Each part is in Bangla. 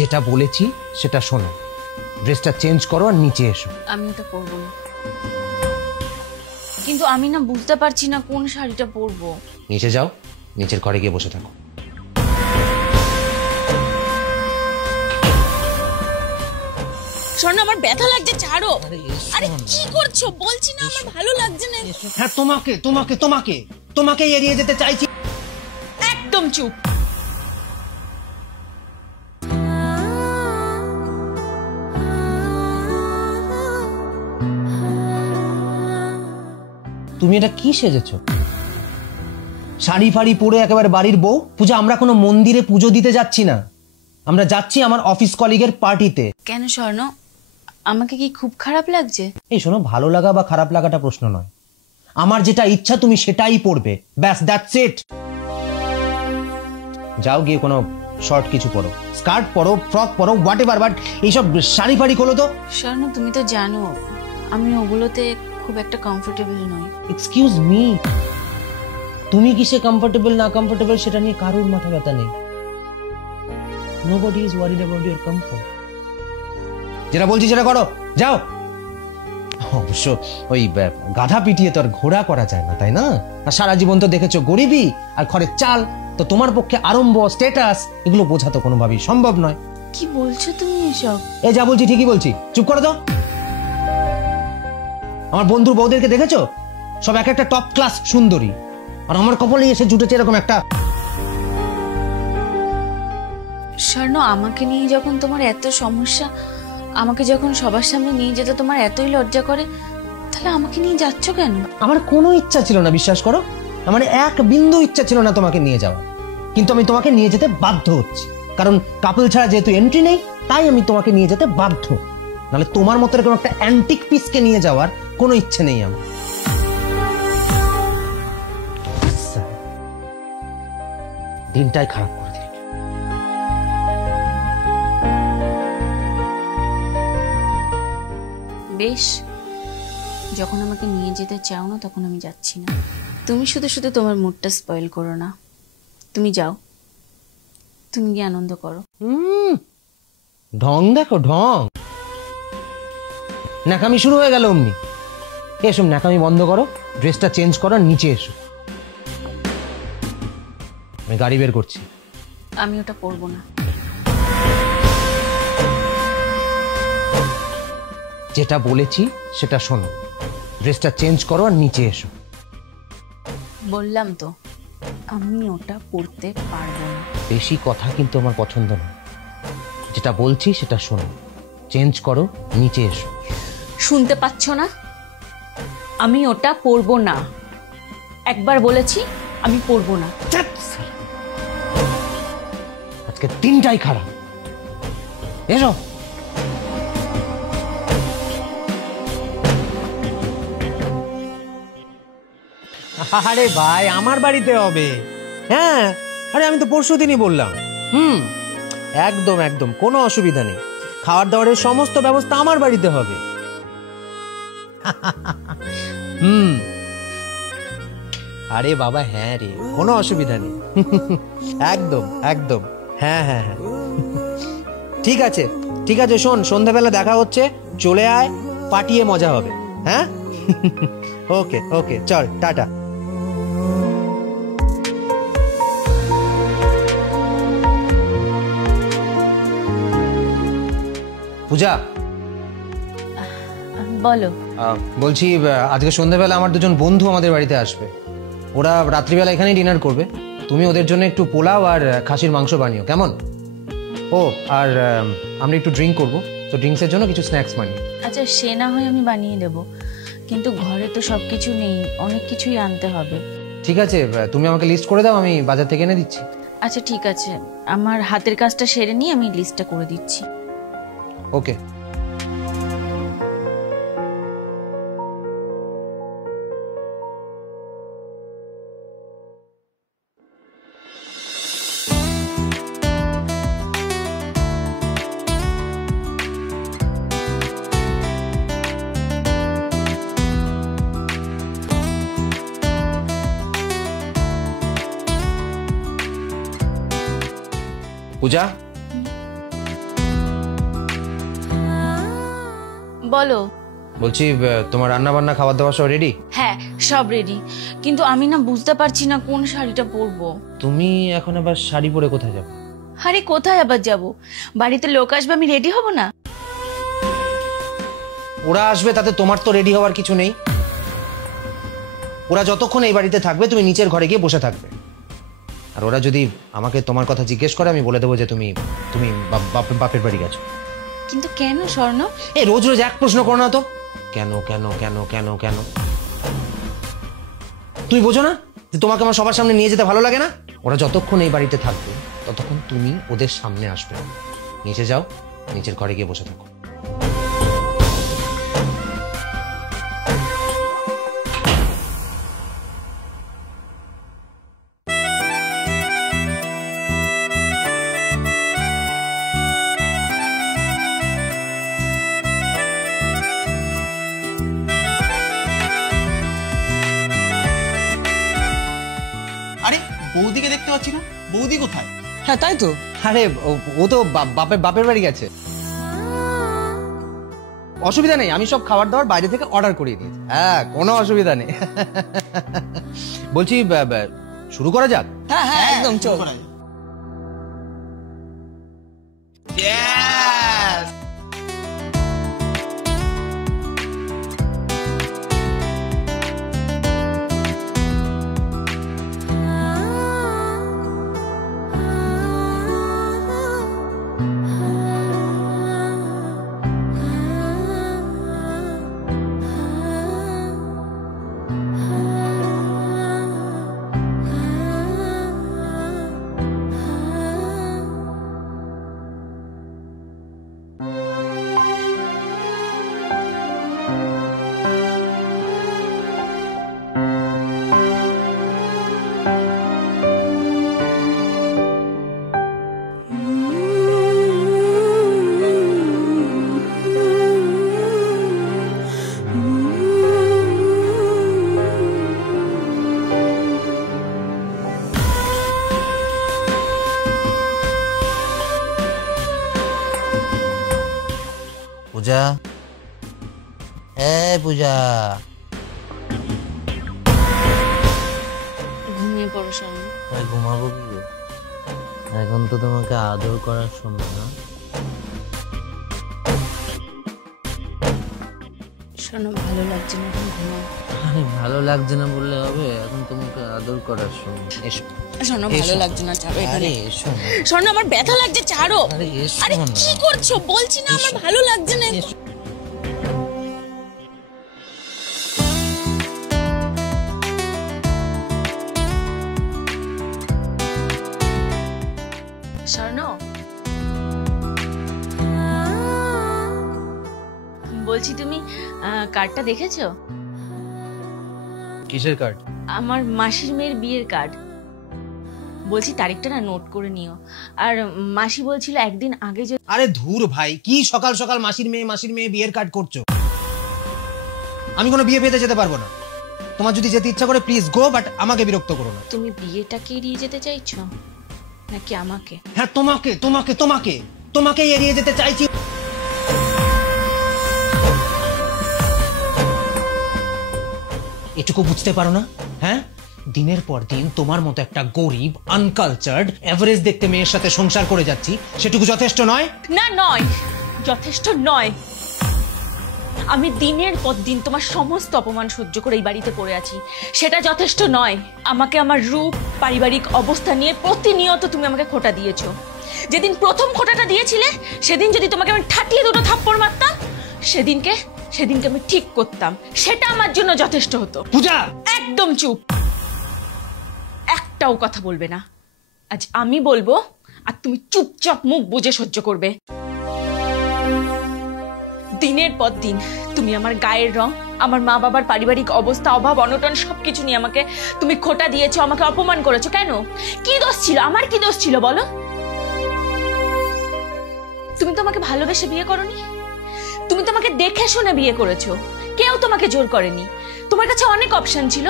যেটা বলেছি সেটা শোনো, ড্রেসটা চেঞ্জ করো আর নিচে এসো। আমি এটা পরবো না, কিন্তু আমি না বুঝতে পারছি না কোন শাড়িটা পরবো। নিচে যাও, নিচের ঘরে গিয়ে বসে থাকো। স্বর্ণ আমার ব্যথা লাগছে, ছাড়ো। আরে কি করছো? বলছি না আমার ভালো লাগছে না। হ্যাঁ তোমাকে তোমাকে তোমাকে তোমাকে এড়িয়ে যেতে চাইছি। একদম চুপ। তুমি এটা কি সেজেছো? শাড়ি ফাড়ি পরে একেবারে বাড়ির বউ। পূজা, আমরা কোনো মন্দিরে পুজো দিতে যাচ্ছি না, আমরা যাচ্ছি আমার অফিস কলিগের পার্টিতে। কেন স্বর্ণ, আমাকে কি খুব খারাপ লাগছে? এই শোনো, ভালো লাগা বা খারাপ লাগাটা প্রশ্ন নয়, আমার যেটা ইচ্ছা তুমি সেটাই পরবে, ব্যাস, দ্যাটস ইট। যাও গিয়ে কোনো শর্ট কিছু পরো, স্কার্ট পরো, ফ্রক পরো, হোয়াট এভার, বাট এইসব শাড়ি ফাড়ি করো তো। স্বর্ণ তুমি তো জানো আমি ওগুলোতে খুব একটা কমফোর্টেবল নই। এক্সকিউজ মি, তুমি কিসে কমফোর্টেবল না কমফোর্টেবল সেটা নিয়ে কারোর মাথা ব্যথা নেই। Nobody is worried about your comfort. যেটা বলছি সেটা করো, যাও। অবশ্য ওই গাধা পিটিয়ে তো আর ঘোড়া করা যায় না, তাই না? আর সারা জীবন তো দেখেছো গরিবি আর ঘরের চাল, তো তোমার পক্ষে আড়ম্ব, স্ট্যাটাস এগুলো বোঝা তো কোনোভাবেই সম্ভব নয়। কি বলছো তুমি এসব? এই যা বলছি ঠিকই বলছি, চুপ করো তো। আমার বন্ধুর বউদেরকে দেখেছো, সব এক একটা টপ ক্লাস সুন্দরী, আর আমার কপালে এসে জুটেছে এরকম একটা। স্বর্ণ, আমাকে নিয়ে যখন তোমার এত সমস্যা, আমাকে যখন সবার সামনে নিয়ে যেতে তোমার এতই লজ্জা করে, তাহলে আমাকে নিয়ে যাচ্ছ কেন? আমার কোনো ইচ্ছা ছিল না, বিশ্বাস করো, আমার এক বিন্দু ইচ্ছা ছিল না তোমাকে নিয়ে যাওয়া, কিন্তু আমি তোমাকে নিয়ে যেতে বাধ্য হচ্ছি, কারণ কাপল ছাড়া যেহেতু এন্ট্রি নেই, তাই আমি তোমাকে নিয়ে যেতে বাধ্য। নাহলে তোমার মতো এরকম একটা অ্যান্টিক পিসকে নিয়ে যাওয়ার কোনো ইচ্ছে নেই আমার। দিনটাই খারাপ করে দিল। বেশ, যখন আমাকে নিয়ে যেতে চাও না তখন আমি যাচ্ছি না। তুমি শুধু শুধু তোমার মুডটা স্পয়েল করো না, তুমি যাও, তুমি গিয়ে আনন্দ করো। ঢং দেখো, ঢং, ন্যাকামি শুরু হয়ে গেল অমনি। এসব ন্যাকামি বন্ধ করো, ড্রেসটা চেঞ্জ করো, নিচে এসো। আমি গাড়ি বের করছি। আমি ওটা পরবো না। যেটা বলেছি সেটা শোনো, ড্রেসটা চেঞ্জ করো আর নিচে এসো। বললাম তো আমি ওটা পরতে পারবো না। বেশি কথা কিন্তু আমার পছন্দ না। যেটা বলছি সেটা শোনো, চেঞ্জ করো, নিচে এসো। শুনতে পাচ্ছ না? আমি ওটা পরবো না। একবার বলেছি আমি পরবো না। আজকে দিনটাই খারাপ। এসো। আরে ভাই, আমার বাড়িতে হবে। হ্যাঁ, আরে আমি তো পরশুদিনই বললাম। একদম একদম কোনো অসুবিধা নেই, খাবার দাবারের সমস্ত ব্যবস্থা আমার বাড়িতে হবে। আরে বাবা, হ্যাঁ রে, কোনো অসুবিধা নেই। একদম একদম, হ্যাঁ হ্যাঁ হ্যাঁ, ঠিক আছে ঠিক আছে। শোন, সন্ধ্যাবেলা দেখা হচ্ছে, চলে আয়, পাটিয়ে মজা হবে। হ্যাঁ, ওকে ওকে, চল, টাটা। পূজা, বলো। বলছি আজকে সন্ধ্যাবেলা আমার দুজন বন্ধু আমাদের বাড়িতে আসবে। ওরা রাত্রিবেলা এখানেই ডিনার করবে। তুমি ওদের জন্য একটু পোলাও আর খাসির মাংস বানিও, কেমন? ও, আর আমরা একটু ড্রিঙ্ক করবো, তো ড্রিঙ্কসের জন্য কিছু স্ন্যাক্স বানিও। আচ্ছা, সে না হয় আমি বানিয়ে দেবো, কিন্তু ঘরে তো সবকিছু নেই, অনেক কিছুই আনতে হবে। ঠিক আছে, তুমি আমাকে লিস্ট করে দাও, আমি বাজার থেকে এনে দিচ্ছি। আচ্ছা ঠিক আছে, আমার হাতের কাজটা সেরে নিয়ে আমি লিস্টটা করে দিচ্ছি। ওকে। পূজা, বলো। বলছি তোমার রান্না বান্না খাবার দাবার সব রেডি? হ্যাঁ, সব রেডি, কিন্তু আমি না বুঝতে পারছি না কোন শাড়িটা পরবো। তুমি এখন আবার শাড়ি পরে কোথায় যাবে? আরে কোথায় আবার যাব? বাড়িতে লোক আসবে, আমি রেডি হব না? ওরা আসবে তাতে তোমার তো রেডি হওয়ার কিছু নেই। ওরা যতক্ষণ এই বাড়িতে থাকবে তুমি নিচের ঘরে গিয়ে বসে থাকবে। আর ওরা যদি আমাকে তোমার কথা জিজ্ঞেস করে আমি বলে দেবো যে তুমি তুমি বাপের বাড়ি গেছো। কিন্তু কেন স্বর্ণ? এই রোজ রোজ এক প্রশ্ন করো না তো, কেন কেন কেন কেন কেন? তুমি বোঝো না যে তোমাকে আমার সবার সামনে নিয়ে যেতে ভালো লাগে না? ওরা যতক্ষণ এই বাড়িতে থাকবে ততক্ষণ তুমি ওদের সামনে আসবে। নিচে যাও, নিচের ঘরে গিয়ে বসে থাকো। আরে বৌদিকে দেখতে পাচ্ছি না, বৌদি কোথায়? হ্যাঁ তাই তো। আরে ও তো বাপের বাড়ি গেছে। অসুবিধা নেই, আমি সব খাবার দাবার বাইরে থেকে অর্ডার করিয়ে দিয়েছি। হ্যাঁ, কোনো অসুবিধা নেই। বলছি শুরু করা যাক। হ্যাঁ হ্যাঁ একদম চল। Yes! পূজা, পূজা, ঘুমিয়ে পড়ো স্বর্ণ। ঘুমাবো কি গো? এখন তো তোমাকে আদর করার সময় না। স্বর্ণ ভালো লাগছে না, এখন ঘুমাও। আরে ভালো লাগছে না বললে হবে, এখন তোমাকে আদর করার সময়। এসো। স্বর্ণ ভালো লাগছে না, ছাড়ো এখানে। আরে এসো না। স্বর্ণ আমার ব্যথা লাগছে, ছাড়ো। আরে এসো আরে না। কি করছো? বলছি না আমার ভালো লাগছে না। এসো। স্বর্ণ, বলছি তুমি কার্ডটা দেখেছো? কিসের কার্ড? আমার মাসির মেয়ের বিয়ের কার্ড। বলছি তারিখটা না নোট করে নিও। আর মাসি বলছিল একদিন আগে যদি। আরে ধুর ভাই, কি সকাল সকাল মাসির মেয়ে বিয়ের কার্ড করছো? আমি কোনো বিয়ে পেতে যেতে পারবো না। তোমার যদি যেতে ইচ্ছা করে প্লিজ গো, বাট আমাকে বিরক্ত করো না। তুমি বিয়েটাকে এড়িয়ে যেতে চাইছো নাকি আমাকে? হ্যাঁ, তোমাকে তোমাকে তোমাকে তোমাকে এড়িয়ে যেতে চাইছি। এটুকু বুঝতে পারো না? হ্যাঁ, দিনের পর দিন তোমার মতো একটা গরিব আনকালচার্ড এভারেজ দেখতে মেয়ের সাথে সংসার করে যাচ্ছি, সেটুকু যথেষ্ট নয়? না, নয়, যথেষ্ট নয়। আমি দিনের পর দিন তোমার সমস্ত অপমান সহ্য করে এই বাড়িতে পড়ে আছি, সেটা যথেষ্ট নয়। আমাকে আমার রূপ, পারিবারিক অবস্থা নিয়ে প্রতিনিয়ত তুমি আমাকে খোঁটা দিয়েছো। যেদিন প্রথম খোঁটাটা দিয়েছিলে সেদিন যদি তোমাকে আমি ঠাটিয়ে দুটো থাপ্পড় মারতাম, সেদিনকে আমি ঠিক করতাম, সেটা আমার জন্য যথেষ্ট হতো। পূজা, একদম চুপ, একটাও কথা বলবে না। আজ আমি বলবো আর তুমি চুপচাপ মুখ বুজে সহ্য করবে। দিনের পর দিন তুমি আমার গায়ের রং, আমার মা বাবার পারিবারিক অবস্থা, অভাব অনটন সবকিছু নিয়ে আমাকে তুমি খোঁটা দিয়েছো, আমাকে অপমান করেছো। কেন? কি দোষ ছিল? আমার কি দোষ ছিল বলো? তুমি তো আমাকে ভালোবেসে বিয়ে করোনি, তুমি তো আমাকে দেখে শুনে বিয়ে করেছো। কেউ তোমাকে জোর করেনি। তোমার কাছে অনেক অপশন ছিল,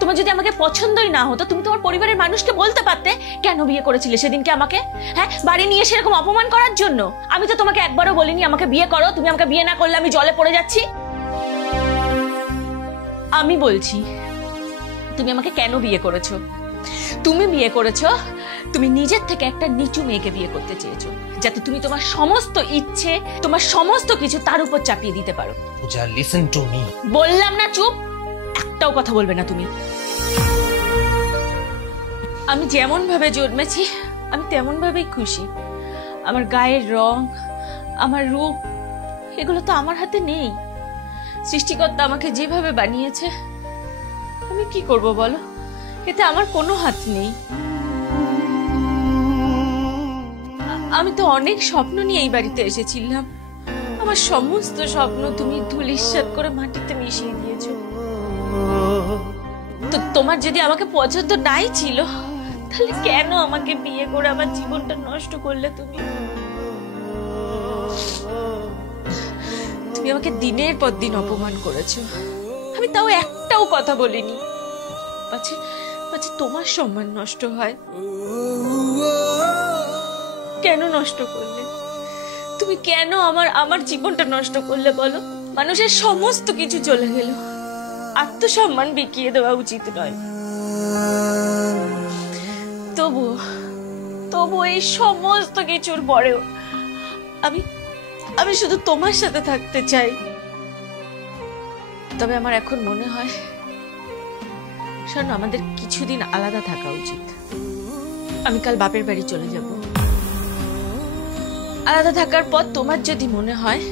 তোমার যদি আমাকে পছন্দই না হতো তুমি তোমার পরিবারের মানুষকে বলতে পারতে কেন বিয়ে করেছিলে সেদিনকে আমাকে। হ্যাঁ, বাড়ি নিয়ে এসে এরকম অপমান করার জন্য? আমি তো তোমাকে একবারও বলিনি আমাকে বিয়ে করো, তুমি আমাকে বিয়ে না করলে আমি জলে পড়ে যাচ্ছি। আমি বলছি তুমি আমাকে কেন বিয়ে করেছো? তুমি বিয়ে করেছো তুমি নিজের থেকে একটা নিচু মেয়েকে বিয়ে করতে চেয়েছো, যাতে তুমি তোমার সমস্ত ইচ্ছে, তোমার সমস্ত কিছু তার উপর চাপিয়ে দিতে পারো। পূজা, লিসেন টু মি। বললাম না চুপ, একটাও কথা বলবে না তুমি। আমি যেমন ভাবে জন্মেছি আমি তেমন ভাবেই খুশি। আমার গায়ের রং, আমার রূপ, এগুলো তো আমার হাতে নেই। সৃষ্টিকর্তা আমাকে যেভাবে বানিয়েছে আমি কি করব বলো, এতে আমার কোনো হাত নেই। আমি তো অনেক স্বপ্ন নিয়ে এই বাড়িতে এসেছিলাম, আমার সমস্ত স্বপ্ন তুমি ধূলিসাৎ করে মাটিতে মিশিয়ে দিয়েছো। তো তোমার যদি আমাকে পছন্দ নাই ছিল তাহলে কেন আমাকে বিয়ে করে আমার জীবনটা নষ্ট করলে তুমি? তুমি আমাকে দিনের পর দিন অপমান করেছো, আমি তাও একটাও কথা বলিনি। পাছে তোমার সম্মান নষ্ট হয়। কেন নষ্ট করলে তুমি? কেন আমার জীবনটা নষ্ট করলে বলো? মানুষের সমস্ত কিছু চলে গেল, আত্মসম্মান বিকিয়ে দেওয়া উচিত নয়। তবু এই সমস্ত কিছুর পরেও আমি শুধু তোমার সাথে থাকতে চাই। তবে আমার এখন মনে হয় শোনো, আমাদের কিছুদিন আলাদা থাকা উচিত। আমি কাল বাপের বাড়ি চলে যাব। আলাদা থাকার পর তোমার যদি মনে হয়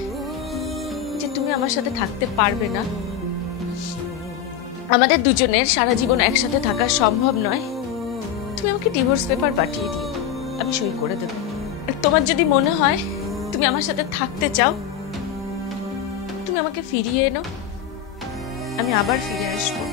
যে তুমি আমার সাথে থাকতে পারবে না, আমাদের দুজনের সারা জীবন একসাথে থাকা সম্ভব নয়, তুমি আমাকে ডিভোর্স পেপার পাঠিয়ে দিও, আমি সই করে দেব। আর তোমার যদি মনে হয় তুমি আমার সাথে থাকতে চাও, তুমি আমাকে ফিরিয়ে এনো, আমি আবার ফিরে আসবো।